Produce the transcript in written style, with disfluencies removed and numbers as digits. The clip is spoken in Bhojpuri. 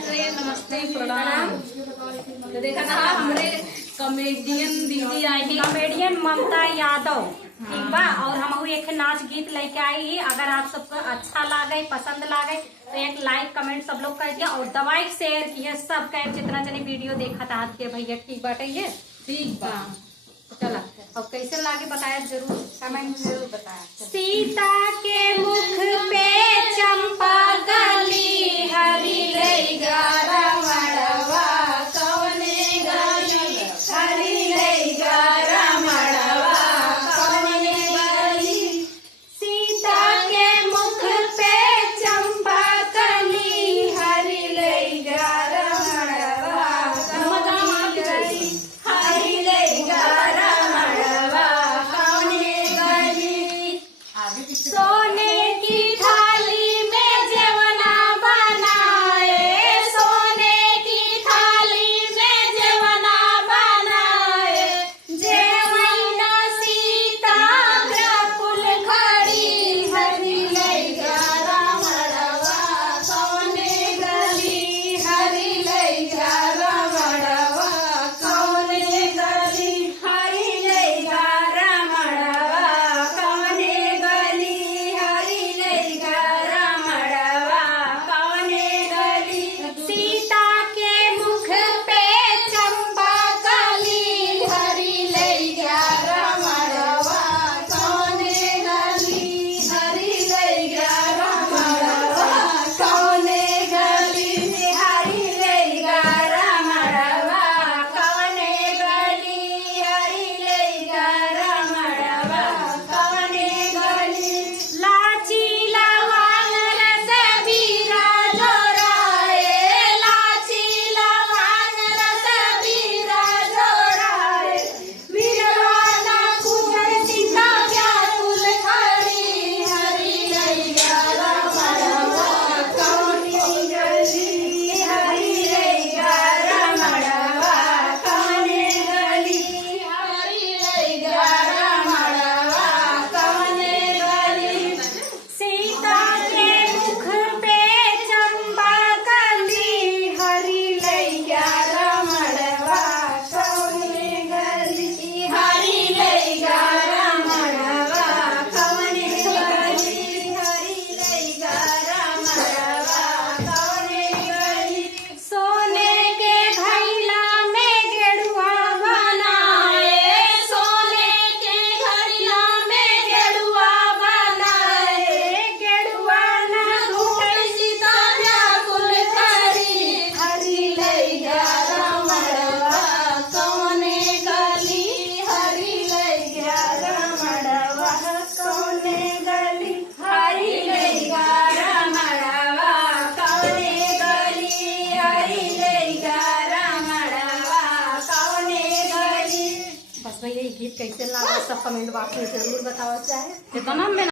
नमस्ते प्रणाम। तो देखा था हमारे कॉमेडियन दीदी आई थी, कॉमेडियन ममता यादव, ठीक बा। और हम एक नाच गीत लेके आई ही। अगर आप सबको अच्छा लागे, पसंद लागे तो एक लाइक कमेंट सब लोग कर दिया और दवाई शेयर किए सब कह जितना जने वीडियो देखा था के भैया ठीक बाटे ये ठीक बा। चला। और कैसे लागे बताया जरूर कमेंट में जरूर बताया। सीता के मुख पे चंपा कली हरी लई गारा मड़वा कौने गली हरी लई गारा मड़वा कौने गली। सीता के मुख पे चंपा कली हरी लई गारा मड़वा कौने गली हरी लई गारा सोने की थाली में जेवना बनाए, सोने की थाली में जेवना बनाए, जेवना सीता व्याकुल खड़ी हरी लई गारा मड़वा कौने गली हरी लई गारा मड़वा कौने गली हरी लई गारा मड़वा कौने गली हरी लई गारा मड़वा कौने गली। सीता के मुख पे चंपा कली हरी लई गारा मड़वा कौने गली हरी लई गारा मड़वा कौने गली हरी लई गारा मड़वा कौने गली हरी लई गारा मड़वा कौने गली। लाची लवंग रस बीरा जोड़ाए, लाची लवंग रस बीरा जोड़ाए, बीरवाना कुंवर सीता व्याकुल खड़ी हरी लई गारा मड़वा कौने गली हरी लई गारा मड़वा कौने गली हरी लई गारा मड़वा कौने गली। सीता के मुख पे चंपा कली हरी लई गारा मड़वा कौने गली हरी लई गारा मड़वा कौने गली हरी लई गारा मड़वा कौने गली। सोने के घैला में गेड़ुआ बनाए, सोने के घैला में गेड़ुआ बनाए, गेड़ुआ न घूटे सीता व्याकुल खड़ी हरी लई गारा मड़वा कौने गली हरी लई गारा मड़वा कौने गली हरी लई गारा मड़वा कौने गली हरी लई गारा मड़वा कौने गली। बस भैया ये गीत कैसे लगा सब कमेंट बॉक्स में जरूर बताओ चाहे इतना में